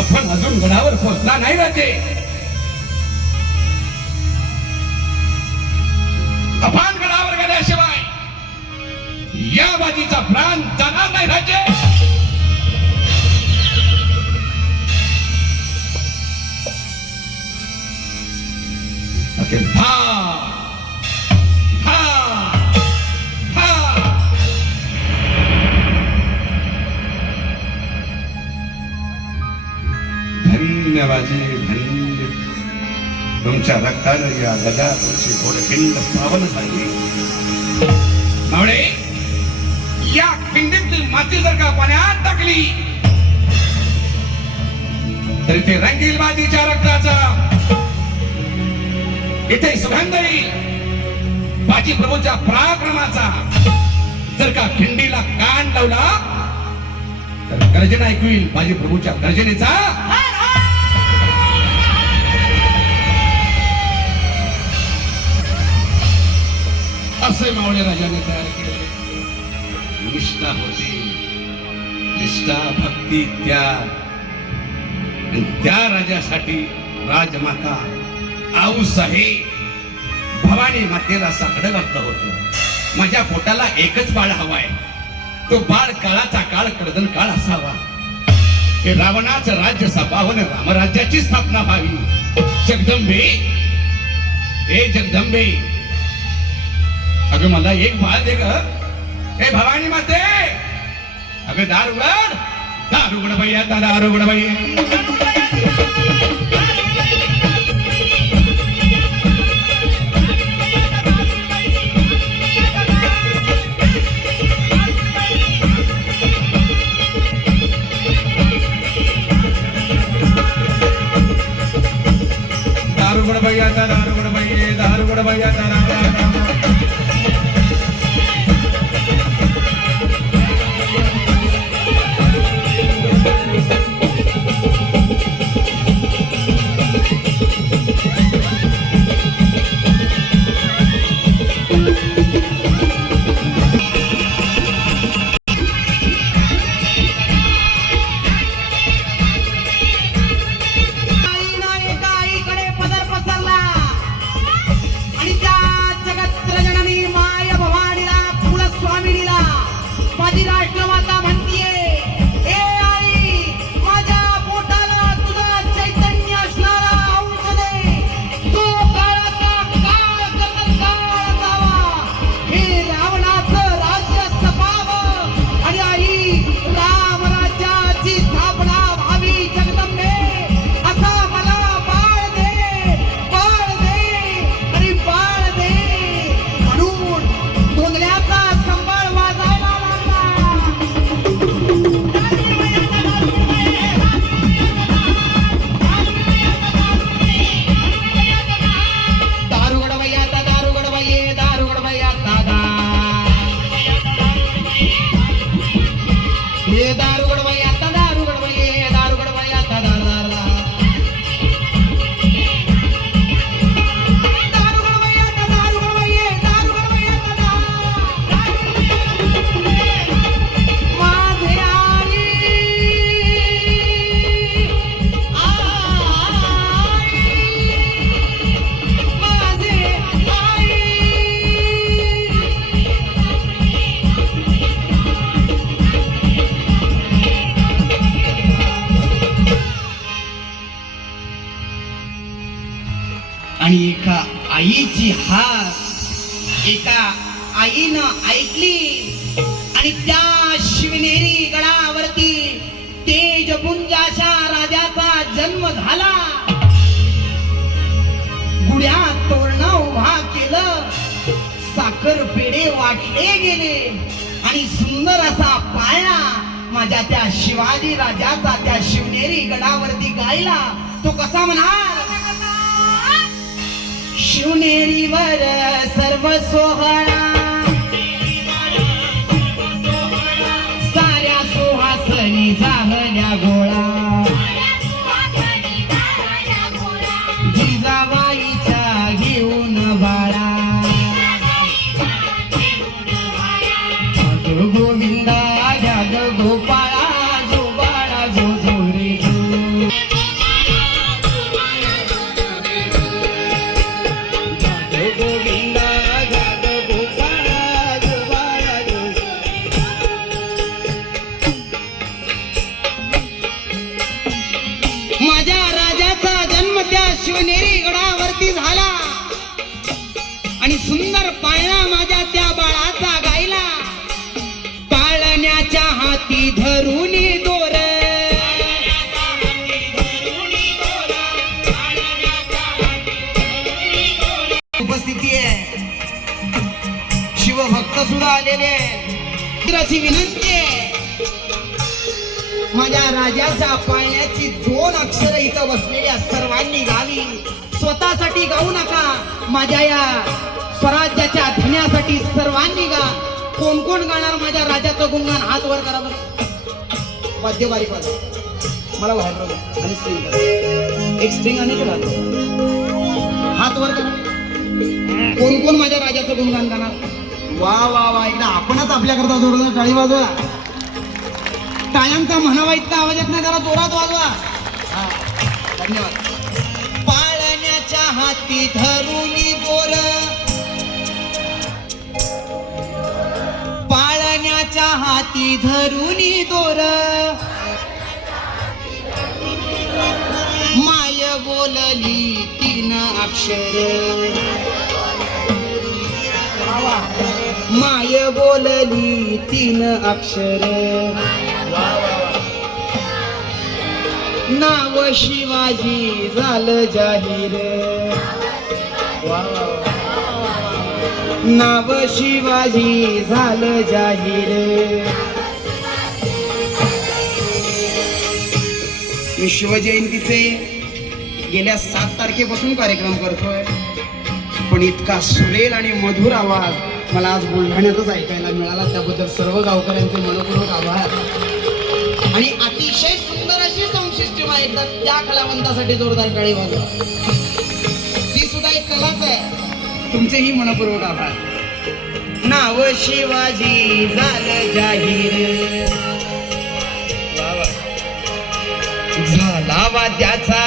आपण अजून गडावर पोहोचला नाही राजे. आपण गडावर गेल्याशिवाय या बाजीचा प्राण जाणार नाही राजे. तुमच्या या गदा तुमची पावन झाली मावळे या खिंडीतली माती जर का पाण्यात टाकली तरी ते रंगील मातीच्या रक्ताचा. इथे सुगंध येईल बाजी प्रभूच्या पराक्रमाचा जर का खिंडीला कान लावला तर गर्जना ऐकवी येईल बाजी प्रभूच्या गर्जनेचा असे मावळे राजाने तयार केले. निष्ठा होती. निष्ठा भक्ती त्या त्या राजासाठी राजमाता आऊस आहे भवानी मातेला साकडं घातलं होतं. माझ्या पोटाला एकच बाळ हवाय. तो बाळ काळाचा काळ कडदन काळ असावा. हे रावणाचं राज्य सभावन रामराज्याची स्थापना व्हावी. जगदंबे! हे जगदंबे! अगं मला एक बाळ दे हे भवानी माते अगं दार उघड। दार उघड बाई आता दार उघड बाई दार बाई आता दार उघड बाई दार बाई आता दार Aguilar. आणि एका आईची हार एका आईनं ऐकली आणि त्या शिवनेरी गडावरती तेजपुंजाच्या राजाचा जन्म झाला. गुड्या तोरण उभा केलं साखर पेढे वाटले गेले आणि सुंदर असा पाळणा माझ्या त्या शिवाजी राजाचा त्या शिवनेरी गडावरती गायला तो कसा म्हणाल? शिवनेरीवर सर्व सोहळा. हाती धरून दोर. उपस्थिती आहे. शिवभक्त सुद्धा आलेले आहेत विनंती आहे. माझ्या राजाच्या पायाची दोन अक्षर इथं बसलेल्या सर्वांनी गावी. स्वतःसाठी गाऊ नका. माझ्या या स्वराज्याच्या धन्यासाठी सर्वांनी गा. कोण कोण गाणार माझ्या राजाचं गुणगान? हात वर करा बरं. वाद्य बारीक वाजा मला बाहेर बघा आणि स्ट्रिंग करा. एक स्ट्रिंग आणि करा हात वर करा. कोण कोण माझ्या राजाचं गुणगान गाणार? वा वा वा. एकदा आपणच आपल्याकरता जोडून टाळी वाजवा. टाळ्यांचा म्हणावा इतका आवाज येत नाही जरा जोरात वाजवा. हा, धन्यवाद. पाळण्याच्या हाती धरून दोर हाती धरुनी दोर. माय बोलली तीन अक्षर. माय बोलली तीन अक्षर. नाव शिवाजी झालं जाहीर. नाव शिवाजी झालं जाहीर. मी शिवजयंतीचे गेल्या सात तारखेपासून कार्यक्रम करतोय. पण इतका सुरेल आणि मधुर आवाज मला आज बुलढाण्यातच ऐकायला मिळाला. त्याबद्दल सर्व गावकऱ्यांचे मनपूर्वक आभार. आणि अतिशय सुंदर अशी साऊंड सिस्टीम आहे. एकदा त्या कलावंतासाठी जोरदार काळी वाजवा. ती सुद्धा एक कलाच आहे. तुमचेही मनपूर्वक आभार नाव शिवाजी झालं जाहीर वा वा. झाला वाद्याचा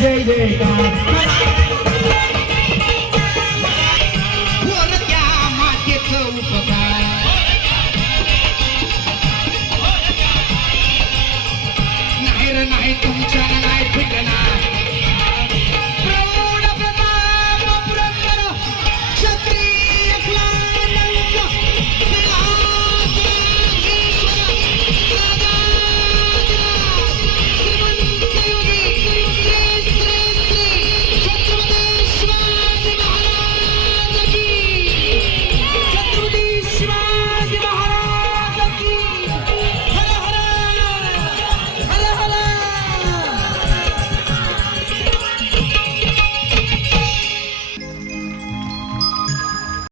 જય જયકાર.